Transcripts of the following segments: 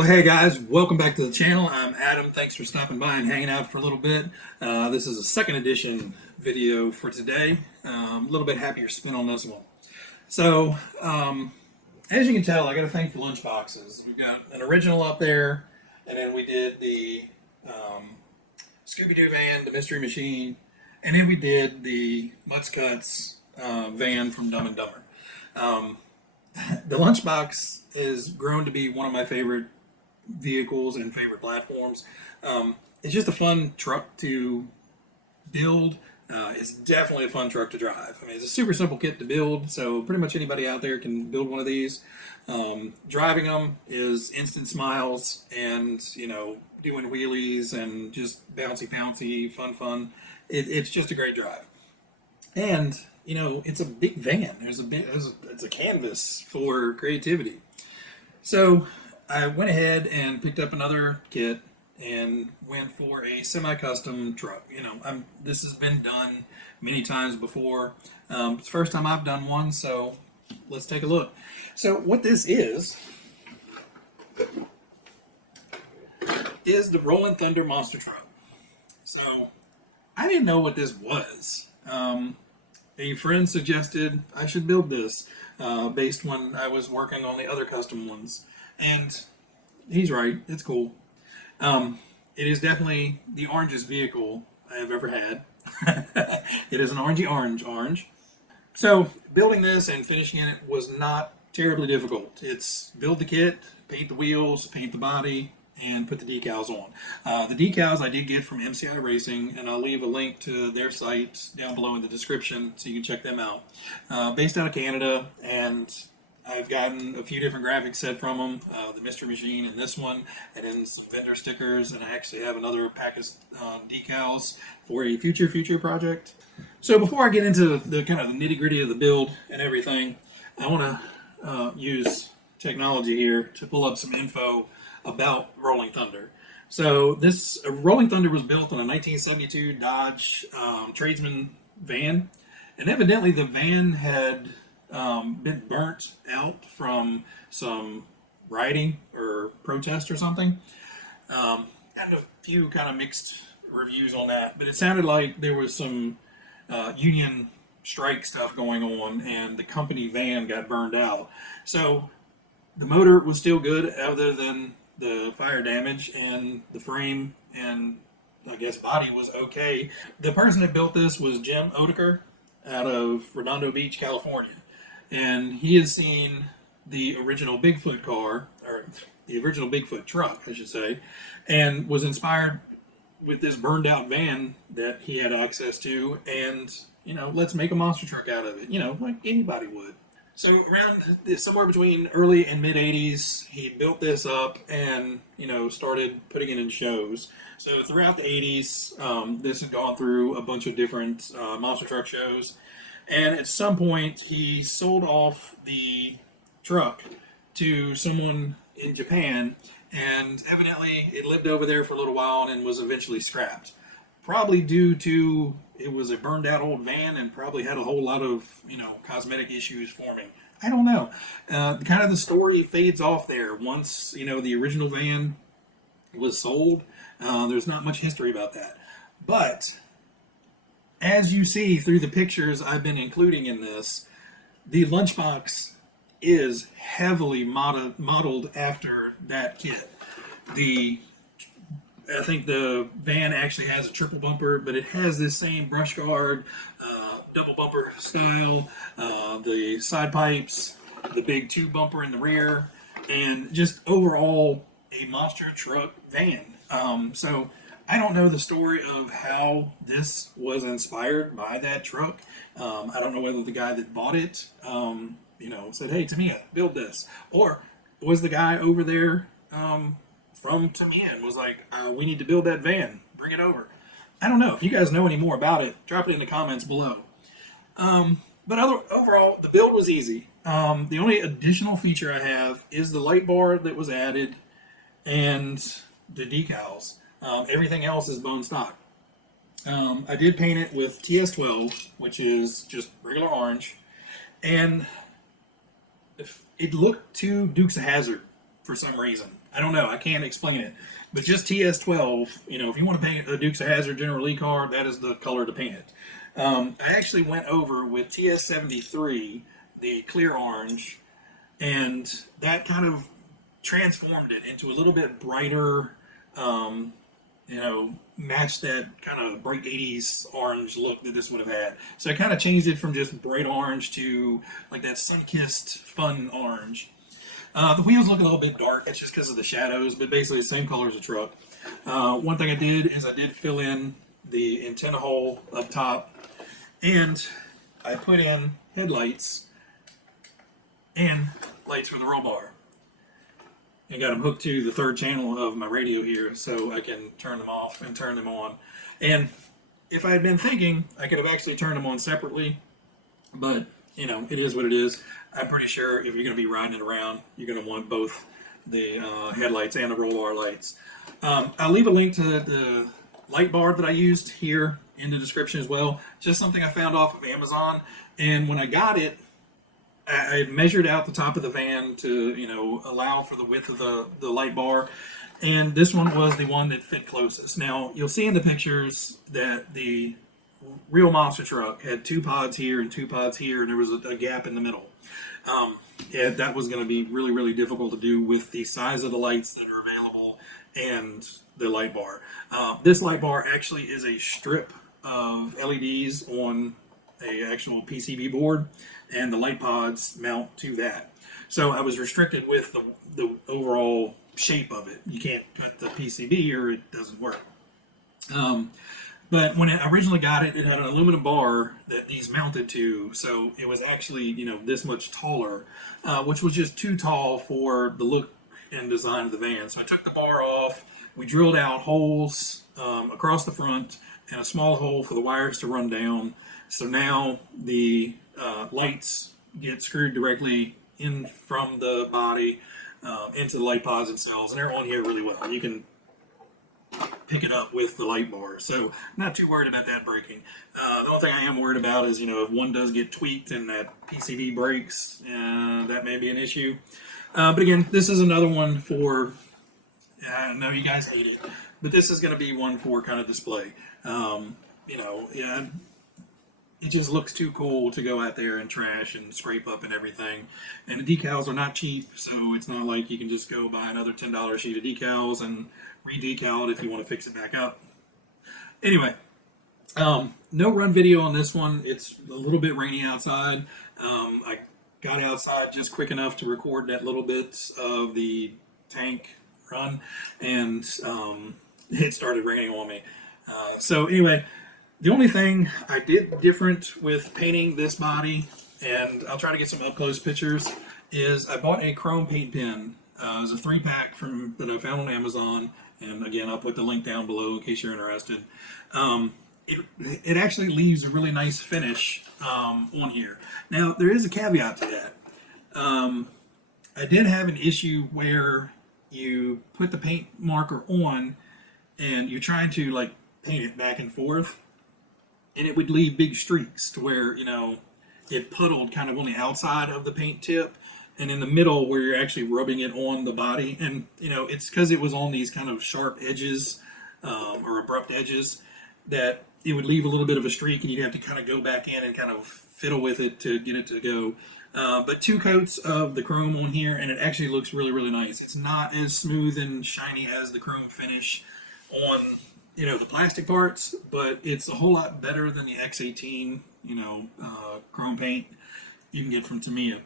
Well, hey guys, welcome back to the channel. I'm Adam. Thanks for stopping by and hanging out for a little bit. This is a second edition video for today. A little bit happier spin on this one. So, as you can tell, I got a thing for lunchboxes. We've got an original up there, and then we did the Scooby-Doo van, the Mystery Machine, and then we did the Mutts Cuts van from Dumb and Dumber. The Lunchbox has grown to be one of my favorite vehicles and favorite platforms. It's just a fun truck to build. It's definitely a fun truck to drive. I mean, it's a super simple kit to build, so pretty much anybody out there can build one of these. Driving them is instant smiles and, doing wheelies and just bouncy pouncy, fun. It's just a great drive. And, it's a big van. It's a canvas for creativity. So I went ahead and picked up another kit and went for a semi-custom truck. This has been done many times before. It's the first time I've done one, so let's take a look. So what this is the Rolling Thunder monster truck. So I didn't know what this was. A friend suggested I should build this based when I was working on the other custom ones. And he's right, it's cool. It is definitely the orangest vehicle I have ever had. It is an orangey orange. So building this and finishing it was not terribly difficult. It's build the kit, paint the wheels, paint the body, and put the decals on. The decals I did get from MCI Racing, and I'll leave a link to their site down below in the description so you can check them out. Based out of Canada, and I've gotten a few different graphics set from them, the Mystery Machine and this one, and then some vendor stickers, and I actually have another pack of decals for a future project. So before I get into the kind of the nitty-gritty of the build and everything, I want to use technology here to pull up some info about Rolling Thunder. So this Rolling Thunder was built on a 1972 Dodge Tradesman van, and evidently the van had been burnt out from some rioting or protest or something. Had a few kind of mixed reviews on that, but it sounded like there was some union strike stuff going on, and the company van got burned out. So the motor was still good, other than the fire damage, and the frame and I guess body was okay. The person that built this was Jim Oedeker out of Redondo Beach, California. And he has seen the original Bigfoot car, or the original Bigfoot truck, I should say, and was inspired with this burned out van that he had access to, and, let's make a monster truck out of it, like anybody would. So around somewhere between early and mid 80s, he built this up and, started putting it in shows. So throughout the 80s, this had gone through a bunch of different monster truck shows. And at some point, he sold off the truck to someone in Japan, and evidently it lived over there for a little while and was eventually scrapped. Probably due to it was a burned out old van and probably had a whole lot of, cosmetic issues forming. I don't know. Kind of the story fades off there once, the original van was sold. There's not much history about that. But as you see through the pictures I've been including in this, the Lunchbox is heavily modeled after that kit. I think the van actually has a triple bumper, but it has this same brush guard, double bumper style, the side pipes, the big tube bumper in the rear, and just overall a monster truck van. So I don't know the story of how this was inspired by that truck. I don't know whether the guy that bought it, said, "Hey, Tamiya, build this," or was the guy over there from Tamiya and was like, "We need to build that van. Bring it over." I don't know. If you guys know any more about it, drop it in the comments below. But overall, the build was easy. The only additional feature I have is the light bar that was added and the decals. Everything else is bone stock. I did paint it with TS12, which is just regular orange, and it looked too Dukes of Hazzard for some reason. I don't know. I can't explain it. But just TS12, you know, if you want to paint a Dukes of Hazzard General Lee car, that is the color to paint it. I actually went over with TS73, the clear orange, and that kind of transformed it into a little bit brighter, you know, match that kind of bright 80s orange look that this would have had. So I kind of changed it from just bright orange to like that sun-kissed fun orange. The wheels look a little bit dark. It's just because of the shadows, but basically the same color as the truck. One thing I did is I did fill in the antenna hole up top, and I put in headlights and lights for the roll bar. I got them hooked to the third channel of my radio here so I can turn them off and turn them on. And if I had been thinking, I could have actually turned them on separately, but you know, it is what it is. I'm pretty sure if you're going to be riding it around, you're going to want both the headlights and the roll bar lights. I'll leave a link to the light bar that I used here in the description as well. Just something I found off of Amazon, and when I got it, I measured out the top of the van to, you know, allow for the width of the light bar, and this one was the one that fit closest. Now, you'll see in the pictures that the real monster truck had 2 pods here and 2 pods here, and there was a gap in the middle. Yeah, that was going to be really, really difficult to do with the size of the lights that are available and the light bar. This light bar actually is a strip of LEDs on a actual PCB board, and the light pods mount to that. So I was restricted with the overall shape of it. You can't cut the PCB or it doesn't work. But when I originally got it, it had an aluminum bar that these mounted to, so it was actually, you know, this much taller, which was just too tall for the look and design of the van. So I took the bar off, we drilled out holes across the front and a small hole for the wires to run down. So now the lights get screwed directly in from the body into the light pods themselves, and they're on here really well. You can pick it up with the light bar, so not too worried about that breaking. The only thing I am worried about is, you know, if one does get tweaked and that PCB breaks, that may be an issue. But again, this is another one for, I know you guys hate it, but this is going to be one for kind of display. You know, yeah, it just looks too cool to go out there and trash and scrape up and everything. And the decals are not cheap, so it's not like you can just go buy another $10 sheet of decals and re-decal it if you want to fix it back up. Anyway, no run video on this one. It's a little bit rainy outside. I got outside just quick enough to record that little bit of the tank run, and it started raining on me. So anyway, the only thing I did different with painting this body, and I'll try to get some up-close pictures, is I bought a chrome paint pen. It was a 3-pack that I found on Amazon, and again, I'll put the link down below in case you're interested. It actually leaves a really nice finish on here. Now, there is a caveat to that. I did have an issue where you put the paint marker on, and you're trying to like paint it back and forth, and it would leave big streaks to where, you know, it puddled kind of on the outside of the paint tip and in the middle where you're actually rubbing it on the body. And, you know, it's because it was on these kind of sharp edges or abrupt edges that it would leave a little bit of a streak, and you'd have to kind of go back in and kind of fiddle with it to get it to go. But 2 coats of the chrome on here, and it actually looks really, really nice. It's not as smooth and shiny as the chrome finish on, you know, the plastic parts, but it's a whole lot better than the X18, you know, chrome paint you can get from Tamiya.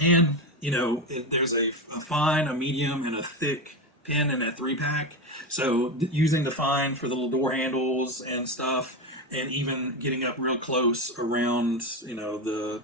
And, you know, there's a fine, a medium, and a thick pin in that 3-pack. So using the fine for the little door handles and stuff, and even getting up real close around, you know, the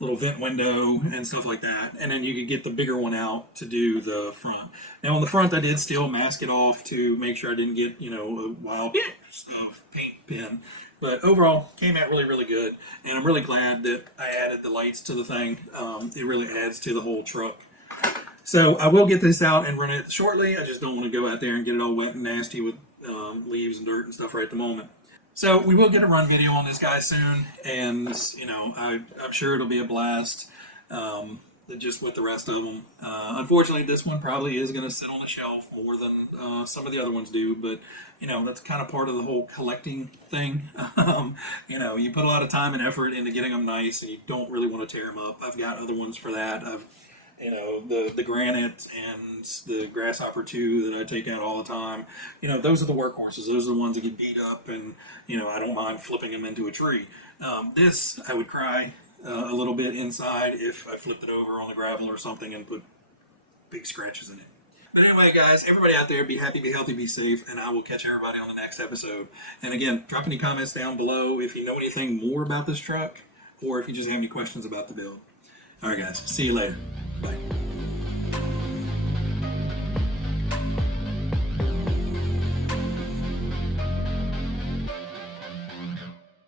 little vent window and stuff like that. And then you could get the bigger one out to do the front. Now on the front, I did still mask it off to make sure I didn't get, you know, a wild of paint pen. But overall, came out really, really good. And I'm really glad that I added the lights to the thing. It really adds to the whole truck. So I will get this out and run it shortly. I just don't want to go out there and get it all wet and nasty with leaves and dirt and stuff right at the moment. So we will get a run video on this guy soon, and you know, I'm sure it'll be a blast. just with the rest of them. Unfortunately, this one probably is going to sit on the shelf more than some of the other ones do, but that's kind of part of the whole collecting thing. You put a lot of time and effort into getting them nice, and you don't really want to tear them up. I've got other ones for that. I've the granite and the grasshopper 2 that I take out all the time. Those are the workhorses. Those are the ones that get beat up, and I don't mind flipping them into a tree. This I would cry a little bit inside if I flipped it over on the gravel or something and put big scratches in it. But anyway, guys, everybody out there, be happy, be healthy, be safe, and I will catch everybody on the next episode. And again, drop any comments down below if you know anything more about this truck, or if you just have any questions about the build. All right, guys, see you later. Bye.